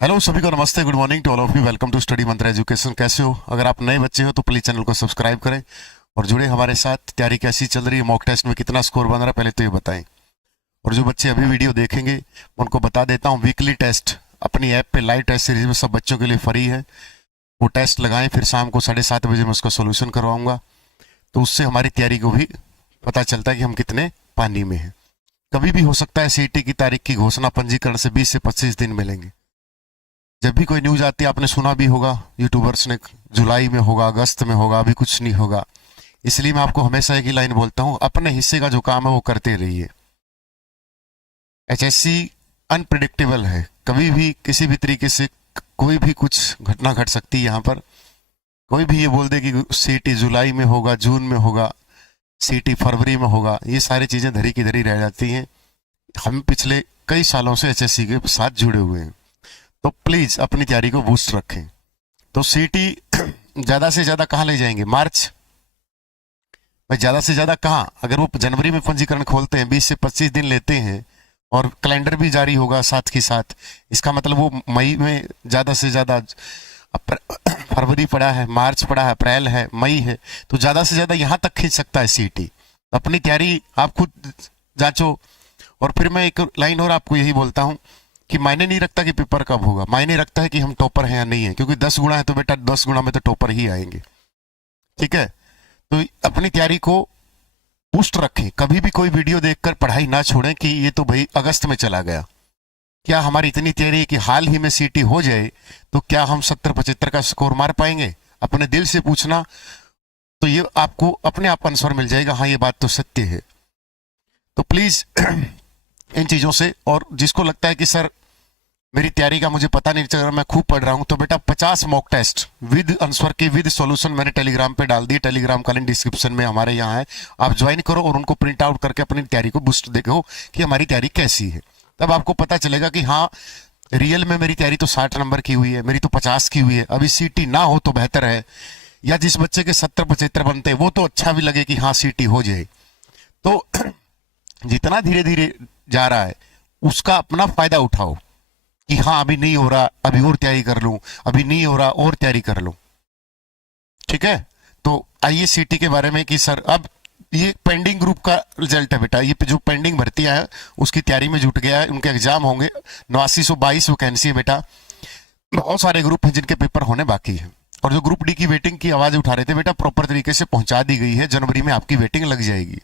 Hello सभी को नमस्ते, good morning to all of you. Welcome to study Mantra education. कैसे हो? अगर आप नए बच्चे हो तो प्लीज चैनल को सब्सक्राइब करें और जुड़े हमारे साथ। तैयारी कैसी चल रही है? मॉक टेस्ट में कितना स्कोर बन रहा है पहले तो ये बताएं। और जो बच्चे अभी वीडियो देखेंगे उनको बता देता हूँ, वीकली टेस्ट अपनी ऐप पे लाइव टेस्ट सीरीज में सब बच्चों के लिए फ्री है। वो टेस्ट लगाएं, फिर शाम को 7:30 बजे मैं उसका सोल्यूशन करवाऊंगा। तो उससे हमारी तैयारी को भी पता चलता है कि हम कितने पानी में हैं। कभी भी हो सकता है सीईटी की तारीख की घोषणा पंजीकरण से 20 से 25 दिन मिलेंगे। जब भी कोई न्यूज आती है, आपने सुना भी होगा यूट्यूबर्स ने, जुलाई में होगा, अगस्त में होगा, अभी कुछ नहीं होगा। इसलिए मैं आपको हमेशा एक ही लाइन बोलता हूं, अपने हिस्से का जो काम है वो करते रहिए। एचएससी अनप्रिडिक्टेबल है, कभी भी किसी भी तरीके से कोई भी कुछ घटना घट सकती है। यहाँ पर कोई भी ये बोल दे कि सीईटी जुलाई में होगा, जून में होगा, सीईटी फरवरी में होगा, ये सारी चीजें धरी की धरी रह जाती हैं। हम पिछले कई सालों से एचएससी के साथ जुड़े हुए हैं, तो प्लीज अपनी तैयारी को बूस्ट रखें। तो सीटी ज्यादा से ज्यादा कहां ले जाएंगे? मार्च भाई, ज्यादा से ज्यादा कहां? अगर वो जनवरी में पंजीकरण खोलते हैं, 20 से 25 दिन लेते हैं और कैलेंडर भी जारी होगा साथ के साथ, इसका मतलब वो मई में ज्यादा से ज्यादा, फरवरी पड़ा है, मार्च पड़ा है, अप्रैल है, मई है, तो ज्यादा से ज्यादा यहां तक खींच सकता है सीटी। अपनी तैयारी आप खुद जांचो। और फिर मैं एक लाइन और आपको यही बोलता हूं कि मायने नहीं रखता कि पेपर कब होगा, मायने रखता है कि हम टॉपर हैं या नहीं है। क्योंकि 10 गुना है तो बेटा 10 गुना में तो टॉपर ही आएंगे। ठीक है, तो अपनी तैयारी को बूस्ट रखें। कभी भी कोई वीडियो देखकर पढ़ाई ना छोड़ें कि ये तो भाई अगस्त में चला गया। क्या हमारी इतनी तैयारी है कि हाल ही में सीटी हो जाए तो क्या हम 70-75 का स्कोर मार पाएंगे? अपने दिल से पूछना, तो ये आपको अपने आप आंसर मिल जाएगा, हाँ ये बात तो सत्य है। तो प्लीज इन चीजों से, और जिसको लगता है कि सर मेरी तैयारी का मुझे पता नहीं चल रहा, मैं खूब पढ़ रहा हूं, तो बेटा 50 मॉक टेस्ट विद आंसर के विद सॉल्यूशन मैंने टेलीग्राम पे डाल दिए। टेलीग्राम का लिंक डिस्क्रिप्शन में हमारे यहाँ है, आप ज्वाइन करो और उनको प्रिंट आउट करके अपनी तैयारी को बूस्ट देखो कि हमारी तैयारी कैसी है। तब आपको पता चलेगा कि हाँ रियल में मेरी तैयारी तो 60 नंबर की हुई है, मेरी तो 50 की हुई है। अभी सीटी ना हो तो बेहतर है, या जिस बच्चे के 70-75 बनते हैं वो तो अच्छा भी लगे कि हाँ सीटी हो जाए। तो जितना धीरे धीरे जा रहा है उसका अपना फायदा उठाओ कि हाँ अभी नहीं हो रहा, अभी और तैयारी कर लूं, अभी नहीं हो रहा और तैयारी कर लूं। ठीक है, तो आइए सीटी के बारे में कि सर अब ये पेंडिंग ग्रुप का रिजल्ट है बेटा। ये जो पेंडिंग भर्तियां है उसकी तैयारी में जुट गया है, उनके एग्जाम होंगे। 8922 वैकेंसी है बेटा। बहुत सारे ग्रुप हैं जिनके पेपर होने बाकी है। और जो ग्रुप डी की वेटिंग की आवाज उठा रहे थे बेटा, प्रॉपर तरीके से पहुंचा दी गई है। जनवरी में आपकी वेटिंग लग जाएगी,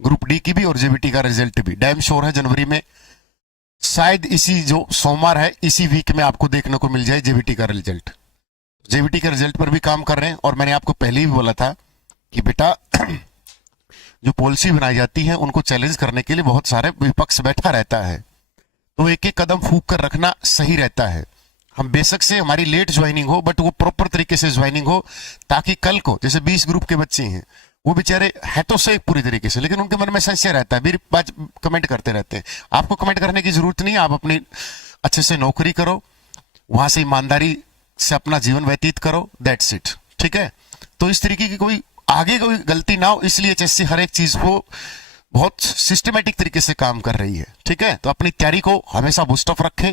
ग्रुप डी की भी और जेबीटी का रिजल्ट भी डैम श्योर है। जनवरी में शायद इसी जो सोमवार है इसी वीक में आपको देखने को मिल जाए जेबीटी का रिजल्ट। जेबीटी के रिजल्ट पर भी काम कर रहे हैं। और मैंने आपको पहले ही बोला था कि बेटा जो पॉलिसी बनाई जाती है उनको चैलेंज करने के लिए बहुत सारे विपक्ष बैठा रहता है, तो एक एक कदम फूक कर रखना सही रहता है। हम बेशक से हमारी लेट ज्वाइनिंग हो, बट वो प्रॉपर तरीके से ज्वाइनिंग हो, ताकि कल को जैसे 20 ग्रुप के बच्चे हैं, वो बेचारे है तो सही पूरी तरीके से, लेकिन उनके मन में संशय रहता है, मेरी बात कमेंट करते रहते हैं। आपको कमेंट करने की जरूरत नहीं है, आप अपनी अच्छे से नौकरी करो, वहां से ईमानदारी से अपना जीवन व्यतीत करो, दैट्स इट। ठीक है, तो इस तरीके की कोई आगे कोई गलती ना हो, इसलिए एचएससी हर एक चीज को बहुत सिस्टमेटिक तरीके से काम कर रही है। ठीक है, तो अपनी तैयारी को हमेशा बूस्ट अप रखें।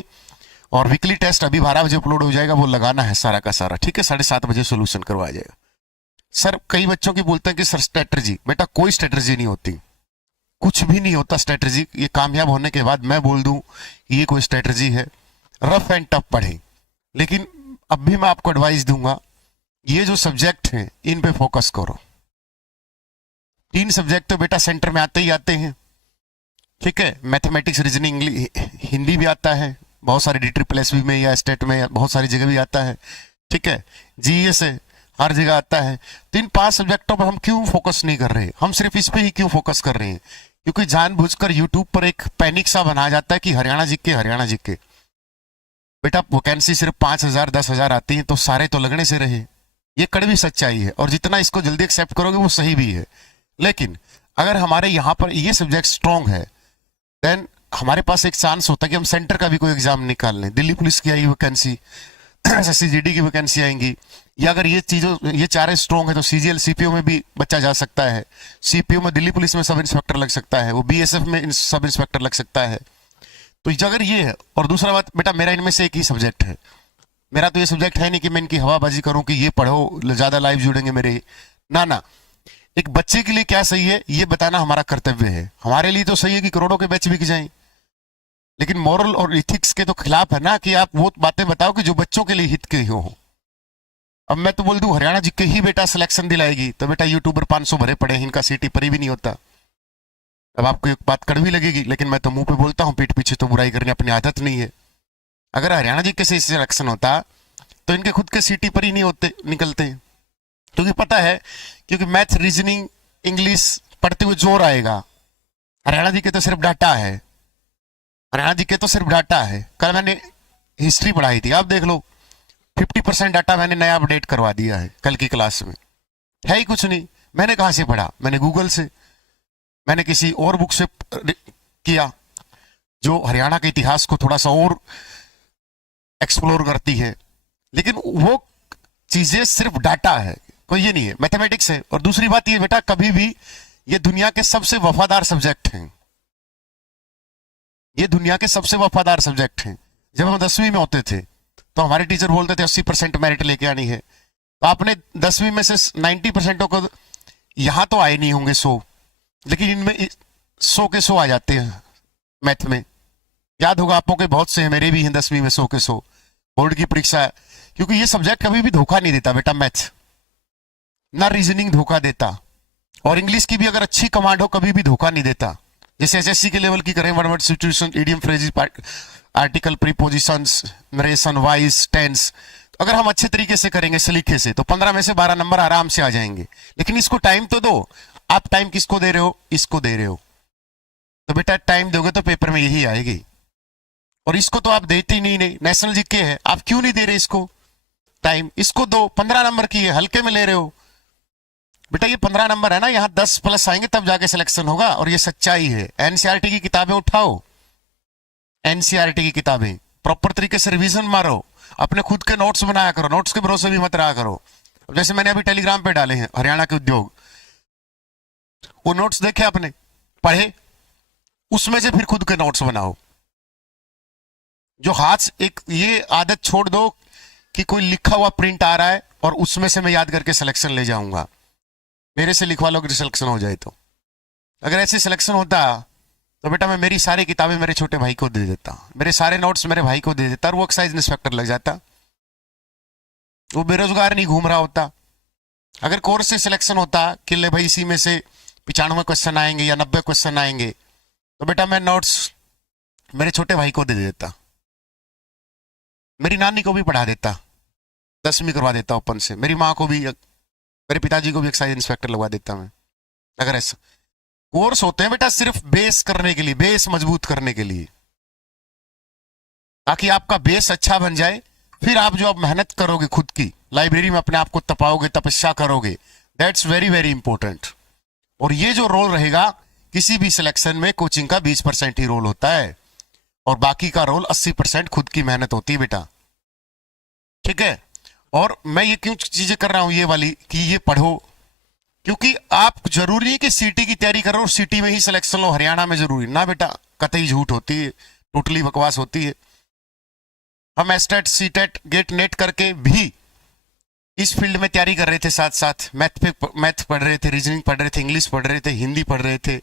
और वीकली टेस्ट अभी 12 बजे अपलोड हो जाएगा, वो लगाना है सारा का सारा। ठीक है, 7:30 बजे सोल्यूशन करवाया जाएगा। सर कई बच्चों की बोलते हैं कि सर स्ट्रेटजी, बेटा कोई स्ट्रेटजी नहीं होती, कुछ भी नहीं होता स्ट्रेटजी। ये कामयाब होने के बाद मैं बोल दूं कि ये कोई स्ट्रेटजी है। रफ एंड टफ पढ़ें, लेकिन अब भी मैं आपको एडवाइस दूंगा, ये जो सब्जेक्ट हैं इन पे फोकस करो। 3 सब्जेक्ट तो बेटा सेंटर में आते ही आते हैं। ठीक है, मैथमेटिक्स, रीजनिंग, हिंदी भी आता है, बहुत सारे DSSB में या स्टेट में बहुत सारी जगह भी आता है। ठीक है, जीएस है, हर जगह आता है। तो इन 5 सब्जेक्टों पर हम क्यों फोकस नहीं कर रहे? हम सिर्फ इस पे ही क्यों फोकस कर रहे हैं? क्योंकि जानबूझकर यूट्यूब पर एक पैनिक सा बना जाता है कि हरियाणा जीके, हरियाणा जीके। बेटा वैकेंसी सिर्फ 5,000 10,000 आती है तो सारे तो लगने से रहे, ये कड़वी सच्चाई है। और जितना इसको जल्दी एक्सेप्ट करोगे वो सही भी है। लेकिन अगर हमारे यहाँ पर ये सब्जेक्ट स्ट्रॉन्ग है, देन हमारे पास एक चांस होता है कि हम सेंटर का भी कोई एग्जाम निकाल लें। दिल्ली पुलिस की आई वैकेंसी, SSCGD की वैकेंसी आएंगी, या अगर ये चीजों, ये चारे स्ट्रॉन्ग है तो CGL CPO में भी बच्चा जा सकता है। CPO में दिल्ली पुलिस में सब इंस्पेक्टर लग सकता है, वो BSF में सब इंस्पेक्टर लग सकता है। तो अगर ये है, और दूसरा बात बेटा, मेरा इनमें से एक ही सब्जेक्ट है। मेरा तो ये सब्जेक्ट है नहीं कि मैं इनकी हवाबाजी करूं कि ये पढ़ो ज्यादा लाइव जुड़ेंगे मेरे, ना ना। एक बच्चे के लिए क्या सही है ये बताना हमारा कर्तव्य है। हमारे लिए तो सही है कि करोड़ों के बैच बिक जाएं, लेकिन मॉरल और इथिक्स के तो खिलाफ है ना कि आप वो बातें बताओ कि जो बच्चों के लिए हित के हो। अब मैं तो बोल दूं हरियाणा जी के ही बेटा सिलेक्शन दिलाएगी, तो बेटा यूट्यूबर 500 भरे पड़े हैं, इनका सीटी पर ही भी नहीं होता। अब आपको एक बात कड़वी लगेगी, लेकिन मैं तो मुंह पे बोलता हूं, पीठ पीछे तो बुराई करनी अपनी आदत नहीं है। अगर हरियाणा जी के से सिलेक्शन होता तो इनके खुद के सीटी पर ही नहीं होते, निकलते, क्योंकि पता है, क्योंकि मैथ, रीजनिंग, इंग्लिश पढ़ते हुए जोर आएगा। हरियाणा जी के तो सिर्फ डाटा है, हरियाणा जी के तो सिर्फ डाटा है। कल मैंने हिस्ट्री पढ़ाई थी, आप देख लो 50% डाटा मैंने नया अपडेट करवा दिया है कल की क्लास में। है ही कुछ नहीं। मैंने कहां से पढ़ा? मैंने गूगल से, मैंने किसी और बुक से किया जो हरियाणा के इतिहास को थोड़ा सा और एक्सप्लोर करती है। लेकिन वो चीजें सिर्फ डाटा है, कोई ये नहीं है, मैथमेटिक्स है। और दूसरी बात ये बेटा, कभी भी ये दुनिया के सबसे वफादार सब्जेक्ट हैं, ये दुनिया के सबसे वफादार सब्जेक्ट हैं। जब हम 10वीं में होते थे तो हमारे टीचर बोलते थे 80% मेरिट लेके आनी है, तो आपने 10वीं में से 90% को यहां तो आए नहीं होंगे 100, लेकिन इनमें 100 के 100 आ जाते हैं मैथ में। याद होगा आपको के बहुत से हैं, मेरे भी हैं 10वीं में 100 के 100 बोर्ड की परीक्षा है। क्योंकि ये सब्जेक्ट कभी भी धोखा नहीं देता बेटा, मैथ ना रीजनिंग धोखा देता, और इंग्लिश की भी अगर अच्छी कमांड हो कभी भी धोखा नहीं देता। जैसे एसएससी के लेवल की करें, one word situation, idiom, phrases, article, prepositions, narration, voice, tense, अगर हम अच्छे तरीके से करेंगे सलीके से तो 15 में से 12 नंबर आराम से आ जाएंगे। लेकिन इसको टाइम तो दो। आप टाइम किसको दे रहे हो? इसको दे रहे हो, तो बेटा टाइम दोगे तो पेपर में यही आएगी। और इसको तो आप देते ही नहीं, नेशनल जीके है, आप क्यों नहीं दे रहे इसको टाइम? इसको दो, 15 नंबर की है, हल्के में ले रहे हो बेटा। ये 15 नंबर है ना, यहाँ 10 प्लस आएंगे तब जाके सिलेक्शन होगा, और ये सच्चाई है। एनसीईआरटी की किताबें उठाओ, एनसीईआरटी की किताबें प्रॉपर तरीके से रिवीजन मारो, अपने खुद के नोट्स बनाया करो, नोट्स के भरोसे भी मत रहा करो। जैसे मैंने अभी टेलीग्राम पे डाले हैं हरियाणा के उद्योग, वो नोट्स देखे आपने, पढ़े, उसमें से फिर खुद के नोट्स बनाओ। जो हाथ, एक ये आदत छोड़ दो कि कोई लिखा हुआ प्रिंट आ रहा है और उसमें से मैं याद करके सिलेक्शन ले जाऊंगा, मेरे से लिखवा लो कि सिलेक्शन हो जाए। तो अगर ऐसे सिलेक्शन होता तो बेटा मैं मेरी सारी किताबें मेरे छोटे भाई को दे देता, मेरे सारे नोट्स मेरे भाई को दे देता, और वो एक्साइज इंस्पेक्टर लग जाता, वो बेरोजगार नहीं घूम रहा होता। अगर कोर्स से सिलेक्शन होता कि ले भाई इसी में से 95 क्वेश्चन आएंगे या 90 क्वेश्चन आएंगे, तो बेटा मैं नोट्स मेरे छोटे भाई को दे देता, मेरी नानी को भी पढ़ा देता, 10वीं करवा देता ओपन से, मेरी माँ को भी, मेरे पिताजी को भी एक्साइज इंस्पेक्टर लगवा देता मैं। अगर ऐसा कोर्स होते हैं बेटा सिर्फ बेस करने के लिए, बेस मजबूत करने के लिए, ताकि आपका बेस अच्छा बन जाए। फिर आप जो आप मेहनत करोगे खुद की, लाइब्रेरी में अपने आप को तपाओगे, तपस्या करोगे, दैट्स वेरी वेरी इंपॉर्टेंट। और ये जो रोल रहेगा किसी भी सिलेक्शन में, कोचिंग का 20% ही रोल होता है, और बाकी का रोल 80% खुद की मेहनत होती है बेटा, ठीक है। और मैं ये क्यों चीजें कर रहा हूं ये वाली कि ये पढ़ो, क्योंकि आप जरूरी है कि सीटी की तैयारी करो और सीटी में ही सिलेक्शन लो, हरियाणा में जरूरी ना बेटा, कतई झूठ होती है, टोटली बकवास होती है। हम एस्टेट, सीटेट, गेट, नेट करके भी इस फील्ड में तैयारी कर रहे थे, साथ साथ मैथ पढ़ रहे थे, रीजनिंग पढ़ रहे थे, इंग्लिश पढ़ रहे थे, हिंदी पढ़ रहे थे,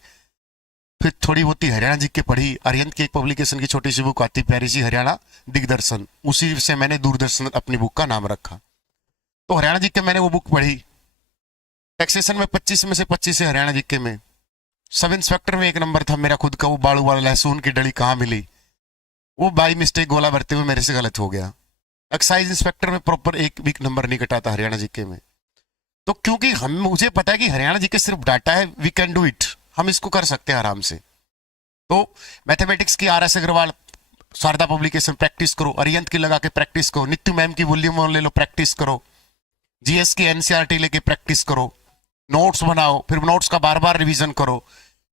फिर थोड़ी बहुत हरियाणा जी के पढ़ी। अरियंत की एक पब्लिकेशन की छोटी सी बुक आती, प्यारी सी, हरियाणा दिग्दर्शन, उसी से मैंने दूरदर्शन अपनी बुक का नाम रखा। तो हरियाणा जी के मैंने वो बुक पढ़ी। टैक्सेशन में 25 में से 25 है हरियाणा जी के में। सब इंस्पेक्टर में 1 नंबर था मेरा खुद का, वो बाड़ू वाला लहसुन की डली कहाँ मिली, वो बाई मिस्टेक गोला भरते हुए मेरे से गलत हो गया। एक्साइज इंस्पेक्टर में प्रॉपर 1 भी नंबर नहीं कटा था हरियाणा जी के में। तो क्योंकि हम, मुझे पता है कि हरियाणा जी के सिर्फ डाटा है, वी कैन डू इट, हम इसको कर सकते हैं आराम से। तो मैथमेटिक्स की RS Agrawal, Sharda publication practice करो, अरियंत की लगा के प्रैक्टिस करो, नित्य मैम की वॉल्यूम ले लो प्रैक्टिस करो, जीएस की एनसीईआरटी लेके प्रैक्टिस करो, नोट्स बनाओ, फिर नोट्स का बार बार रिवीजन करो।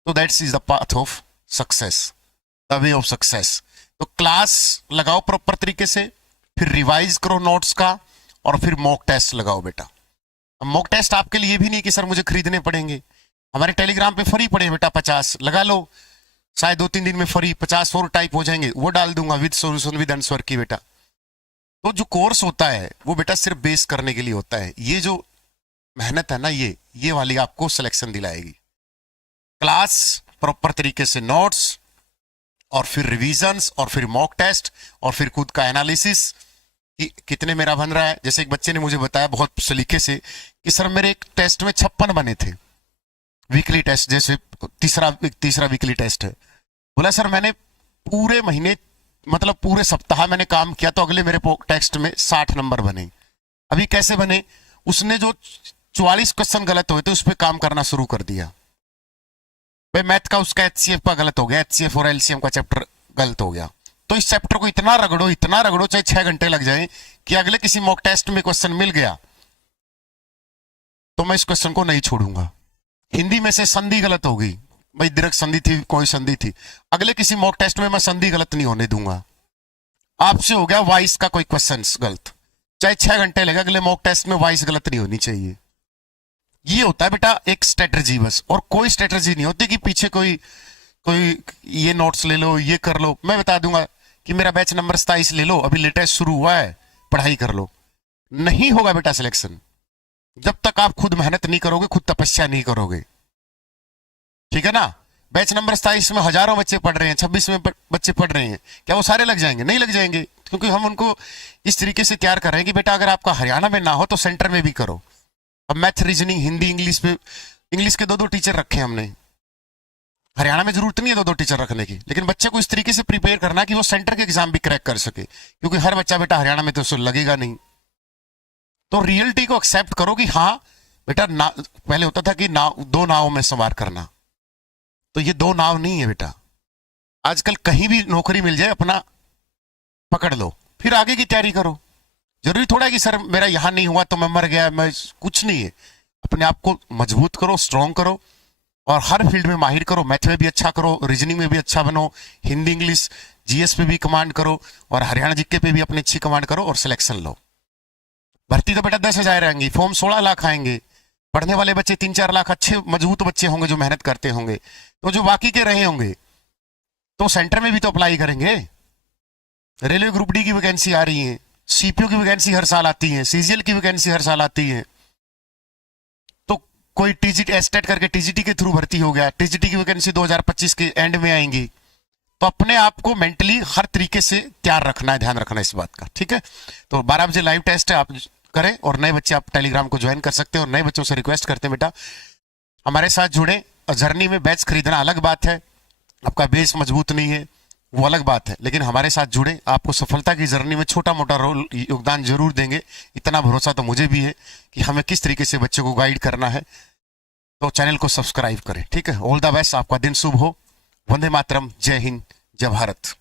तो that's is the path of success, the way of success. तो क्लास लगाओ प्रॉपर तरीके से, फिर रिवाइज करो नोट्स का, और फिर मॉक टेस्ट लगाओ बेटा। मॉक टेस्ट आपके लिए भी नहीं कि सर मुझे खरीदने पड़ेंगे, हमारे टेलीग्राम पे फ्री पड़े बेटा 50, लगा लो। शायद 2-3 दिन में फ्री 50 और टाइप हो जाएंगे, वो डाल दूंगा विद सॉल्यूशन विद आंसर की बेटा। तो जो कोर्स होता है वो बेटा सिर्फ बेस करने के लिए होता है। ये जो मेहनत है ना, ये वाली आपको सिलेक्शन दिलाएगी। क्लास प्रॉपर तरीके से नोट्स, और फिर रिवीजन्स, और फिर मॉक टेस्ट, और फिर खुद का एनालिसिस कि कितने मेरा बन रहा है। जैसे एक बच्चे ने मुझे बताया बहुत सलीके से कि सर मेरे एक टेस्ट में 56 बने थे, वीकली टेस्ट, जैसे तीसरा वीकली टेस्ट है। बोला सर मैंने पूरे महीने मतलब पूरे सप्ताह मैंने काम किया तो अगले मेरे टेस्ट में 60 नंबर बने। अभी कैसे बने? उसने जो 44 क्वेश्चन गलत हुए थे उस पर काम करना शुरू कर दिया। भाई मैथ का उसका एचसीएफ का गलत हो गया, एचसीएफ और एलसीएम का चैप्टर गलत हो गया, तो इस चैप्टर को इतना रगड़ो चाहे 6 घंटे लग जाए कि अगले किसी मॉक टेस्ट में क्वेश्चन मिल गया तो मैं इस क्वेश्चन को नहीं छोड़ूंगा। हिंदी में से संधि गलत हो गई, भाई दीर्घ संधि थी, कोई संधि थी, अगले किसी मॉक टेस्ट में मैं संधि गलत नहीं होने दूंगा। आपसे हो गया वाइस का कोई क्वेश्चन गलत, चाहे 6 घंटे लगे, अगले मॉक टेस्ट में वाइस गलत नहीं होनी चाहिए। ये होता है बेटा एक स्ट्रेटजी बस, और कोई स्ट्रेटजी नहीं होती कि पीछे कोई ये नोट्स ले लो, ये कर लो। मैं बता दूंगा कि मेरा बैच नंबर 27 ले लो, अभी लेटेस्ट शुरू हुआ है, पढ़ाई कर लो। नहीं होगा बेटा सिलेक्शन जब तक आप खुद मेहनत नहीं करोगे, खुद तपस्या नहीं करोगे, ठीक है ना। बैच नंबर 27 में हजारों बच्चे पढ़ रहे हैं, 26 में बच्चे पढ़ रहे हैं, क्या वो सारे लग जाएंगे? नहीं लग जाएंगे, क्योंकि हम उनको इस तरीके से तैयार कर रहे हैं कि बेटा अगर आपका हरियाणा में ना हो तो सेंटर में भी करो। अब मैथ, रीजनिंग, हिंदी, इंग्लिश पे इंग्लिश के 2-2 टीचर रखे हमने। हरियाणा में जरूरत नहीं है 2-2 टीचर रखने की, लेकिन बच्चे को इस तरीके से प्रिपेयर करना कि वो सेंटर के एग्जाम भी क्रैक कर सके, क्योंकि हर बच्चा बेटा हरियाणा में तो उसको लगेगा नहीं। तो रियलिटी को एक्सेप्ट करो कि हाँ बेटा पहले होता था कि दो नाव में सवार करना, तो ये 2 नाव नहीं है बेटा। आजकल कहीं भी नौकरी मिल जाए अपना पकड़ लो, फिर आगे की तैयारी करो। जरूरी थोड़ा है कि सर मेरा यहां नहीं हुआ तो मैं मर गया, मैं कुछ नहीं है। अपने आप को मजबूत करो, स्ट्रांग करो, और हर फील्ड में माहिर करो। मैथ में भी अच्छा करो, रीजनिंग में भी अच्छा बनो, हिंदी, इंग्लिश, जीएस पे भी कमांड करो, और हरियाणा जीके पे भी अपनी अच्छी कमांड करो और सिलेक्शन लो। भर्ती तो बेटा 10,000 आएंगी, फॉर्म 16 लाख आएंगे, पढ़ने वाले बच्चे 3-4 लाख अच्छे मजबूत बच्चे होंगे जो मेहनत करते होंगे। तो जो बाकी के रहे होंगे तो सेंटर में भी तो अप्लाई करेंगे। रेलवे ग्रुप डी की वैकेंसी आ रही है, सीपीयू की वैकेंसी हर साल आती है, सीजीएल की वैकेंसी हर साल आती है। तो कोई टीजीटी एस्टेट करके टीजीटी के थ्रू भर्ती हो गया, टीजीटी की वैकेंसी 2025 के एंड में आएंगी। तो अपने आप को मेंटली हर तरीके से तैयार रखना है, ध्यान रखना है इस बात का, ठीक है। तो 12 बजे लाइव टेस्ट है, आप करें, और नए बच्चे आप टेलीग्राम को ज्वाइन कर सकते हैं। और नए बच्चों से रिक्वेस्ट करते हैं बेटा हमारे साथ जुड़े। जर्नी में बैच खरीदना अलग बात है, आपका बेस मजबूत नहीं है वो अलग बात है, लेकिन हमारे साथ जुड़े, आपको सफलता की जर्नी में छोटा मोटा रोल योगदान जरूर देंगे। इतना भरोसा तो मुझे भी है कि हमें किस तरीके से बच्चों को गाइड करना है। तो चैनल को सब्सक्राइब करें, ठीक है। ऑल द बेस्ट, आपका दिन शुभ हो। वंदे मातरम, जय हिंद, जय भारत।